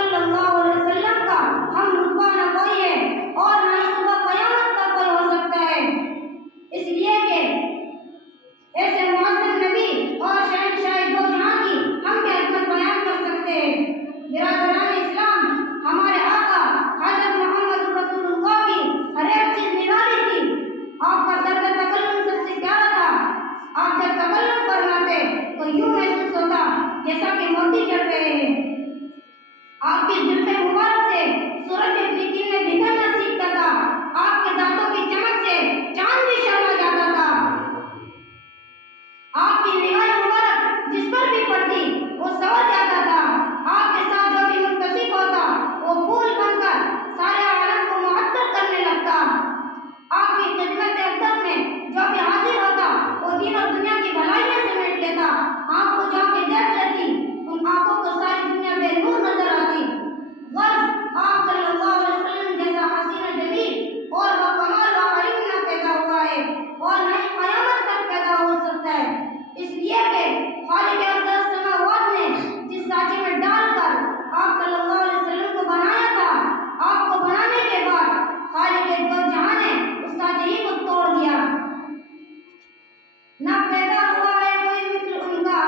صلی اللہ علیہ وسلم کا ہم رتبہ نہ کوئی ہے اور نہ ہی صبح قیامت تک کوئی ہو سکتا ہے، اس لیے کہ ایسے معظم نبی اور شہنشاہ دو جہاں کی ہم کیا عظمت بیان کر سکتے ہیں۔ برادران اسلام، ہمارے آقا حضرت محمد رسول اللہ کی ہر ایک چیز نرالی تھی۔ آپ کا درد تکلم سب سے پیارا تھا۔ آپ جب تکلم فرماتے تو یوں محسوس ہوتا جیسا کہ موتی چڑھ رہے ہیں۔ آپ کی زلفیں مبارک سے سورج اپنی کرنیں بکھرنا سیکھتا تھا۔ آپ کے دانتوں کی چمک سے چاند بھی شرما جاتا تھا۔ آپ کی نگاہ مبارک جس پر بھی پڑتی وہ سور جاتا تھا۔ آپ کے ساتھ جو بھی متصف ہوتا وہ پھول بن کر سارے عالم کو معطر کرنے لگتا۔ آپ کی خدمت اقدس میں جو بھی حاضر ہوتا وہ دین اور دنیا کی بھلائیاں سمیٹ لیتا۔ آپ کو جا کے دیکھ لیتی ان آنکھوں کو ساری دنیا بے نور نظر آتی۔ غرض آپ صلی اللہ علیہ وسلم جیسا حسین جمیل اور وہ کمال و علم نہ پیدا ہوا ہے اور نہ ہی قیامت تک پیدا ہو سکتا ہے، اس لیے کہ خالق افضل سماوات نے جس سانچے میں ڈال کر آپ صلی اللہ علیہ وسلم کو بنایا تھا، آپ کو بنانے کے بعد خالق دو جہاں نے اس سانچے ہی کو توڑ دیا۔ نہ پیدا ہوا ہے کوئی مثل ان کا،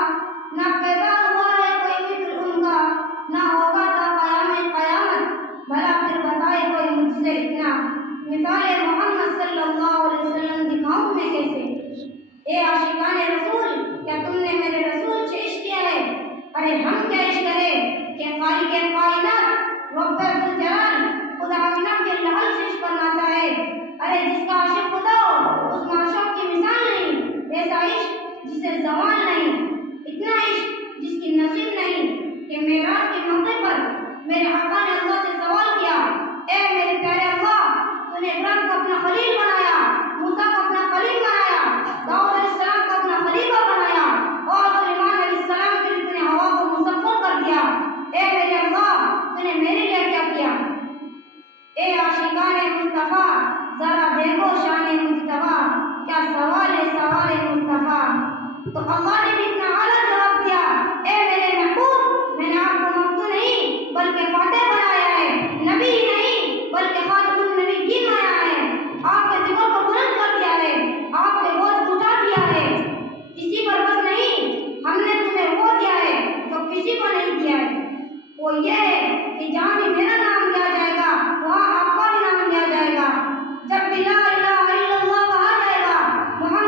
نہ پیدا ہوا ہے کوئی مثل ان کا، نہ ہوگا تا قیام قیامت، بھلا پھر بتائے کوئی مجھ سے اتنا، مثال محمد صلی اللہ علیہ وسلم دکھاؤں میں کیسے۔ اے عاشقان رسول، کیا تم نے میرے رسول سے عشق کیا ہے؟ ارے ہم کیا عشق کریں کہ خالق کائنات رب الجلال خدا آمنہ کے لعل سے عشق فرماتا ہے۔ ارے جس کا عاشق خدا ہو اس معشوق کی مثال نہیں، ایسا عشق جسے زوال نہیں، اتنا عشق جس کی نظیر نہیں کہ معراج کے موقع پر میرے آقا نے اللہ سے سوال کیا، اے میرے پیارے اللہ، تو نے ابراہیم کو اپنا خلیل بنایا، موسیٰ کو اپنا خلیل بنایا، داؤد علیہ السلام کو اپنا خلیفہ بنایا اور سلیمان علیہ السلام کے لیے نے ہوا کو مسخر کر دیا، اے میرے اللہ تو نے میرے لیے کیا کیا؟ اے عاشقان مصطفیٰ ذرا دیکھو شان مجتبیٰ، کیا سوال ہے سوال مصطفیٰ۔ تو اللہ نے بھی